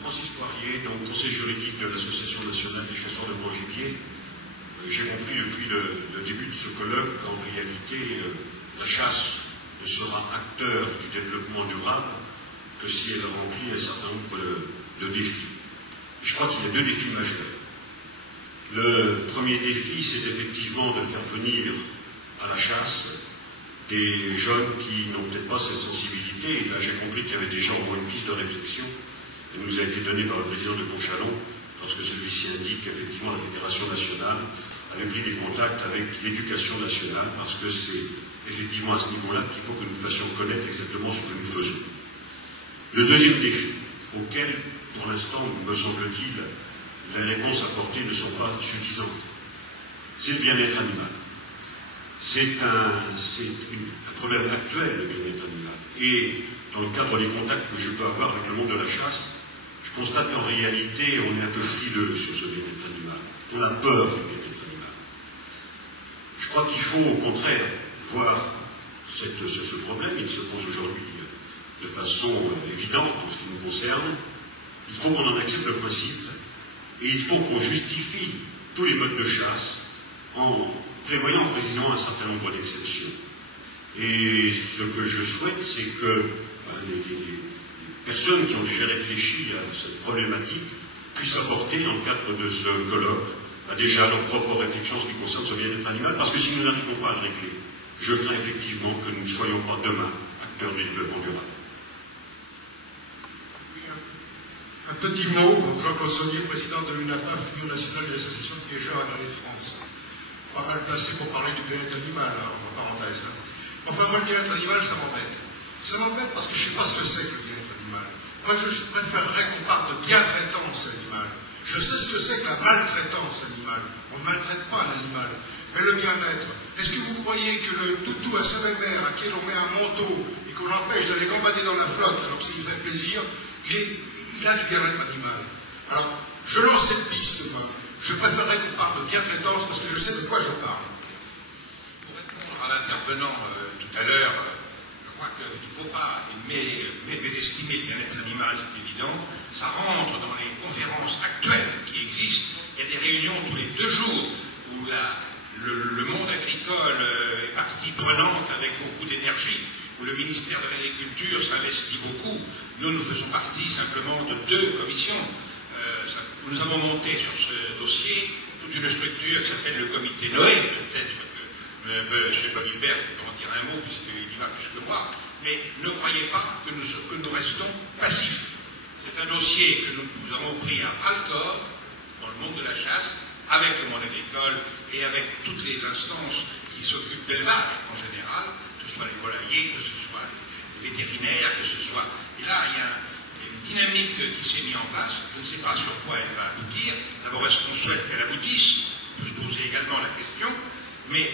Francis Poirier, donc conseil juridique de l'Association nationale des chasseurs de gros gibier. J'ai compris depuis le début de ce colloque qu'en réalité, la chasse ne sera acteur du développement durable que si elle remplit un certain nombre de défis. Et je crois qu'il y a deux défis majeurs. Le premier défi, c'est effectivement de faire venir à la chasse des jeunes qui n'ont peut-être pas cette sensibilité. Et là, j'ai compris qu'il y avait déjà au moins une piste de réflexion. Elle nous a été donnée par le président de Pontchalon, lorsque celui-ci indique qu'effectivement la Fédération nationale avait pris des contacts avec l'éducation nationale, parce que c'est effectivement à ce niveau-là qu'il faut que nous fassions connaître exactement ce que nous faisons. Le deuxième défi, auquel, pour l'instant, me semble-t-il, les réponses apportées ne sont pas suffisantes, c'est le bien-être animal. C'est un problème actuel, le bien-être animal. Et dans le cadre des contacts que je peux avoir avec le monde de la chasse, je constate qu'en réalité, on est un peu frileux sur ce bien-être animal. On a peur du bien-être animal. Je crois qu'il faut, au contraire, voir ce problème. Il se pose aujourd'hui de façon évidente en ce qui nous concerne. Il faut qu'on en accepte le principe. Et il faut qu'on justifie tous les modes de chasse en prévoyant précisément un certain nombre d'exceptions. Et ce que je souhaite, c'est que les personnes qui ont déjà réfléchi à cette problématique puissent apporter, dans le cadre de ce colloque, déjà leur propre réflexion en ce qui concerne ce bien-être animal, parce que si nous n'arrivons pas à le régler, je crains effectivement que nous ne soyons pas demain acteurs du développement durable. Un petit mot, Jean-Claude Saunier, président de l'UNAPAF, Union nationale des associations de pêcheurs agréés de France. Pas mal placé pour parler du bien-être animal, alors, entre parenthèses. Enfin, moi, le bien-être animal, ça m'embête. Ça m'embête parce que je ne sais pas ce que c'est que le bien-être animal. Moi, je préférerais qu'on parle de bien-traitance animale. Je sais ce que c'est que la maltraitance animale. On ne maltraite pas un animal. Mais le bien-être, est-ce que vous croyez que le toutou à Saint-Mémer, à qui on met un manteau et qu'on l'empêche d'aller gambader dans la flotte lorsqu'il lui fait plaisir, il a du bien-être animal? Alors, je lance cette piste, moi. Je préférerais qu'on parle de bien-traitance parce que je sais de quoi je parle. Pour répondre à l'intervenant tout à l'heure, je crois qu'il ne faut pas mésestimer le bien-être animal, c'est évident. Ça rentre dans les conférences actuelles qui existent. Il y a des réunions tous les 2 jours où le monde agricole est partie prenante avec beaucoup d'énergie, où le ministère de l'Agriculture s'investit beaucoup. Nous faisons partie simplement de 2 commissions. Nous avons monté sur ce dossier toute une structure qui s'appelle le comité Noé. Peut-être que M. Bonibert peut en dire un mot puisqu'il y va plus que moi. Mais ne croyez pas que nous restons passifs. C'est un dossier que nous avons pris à bras-le-corps dans le monde de la chasse, avec le monde agricole et avec toutes les instances qui s'occupent d'élevage en général, que ce soit les volaillers, que ce soit les vétérinaires, que ce soit... Et là, il y a une dynamique qui s'est mise en place. Je ne sais pas sur quoi elle va aboutir. D'abord, est-ce qu'on souhaite qu'elle aboutisse? On peut se poser également la question. Mais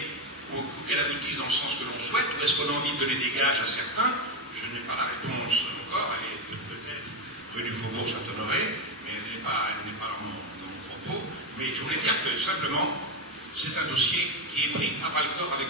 ou qu'elle aboutisse dans le sens que l'on souhaite, ou est-ce qu'on a envie de donner des gages à certains? Je n'ai pas la réponse encore. Elle est peut-être rue du Faubourg Saint-Honoré, mais elle n'est pas dans mon propos. Mais je voulais dire que simplement, c'est un dossier qui est pris à bras-le-corps avec...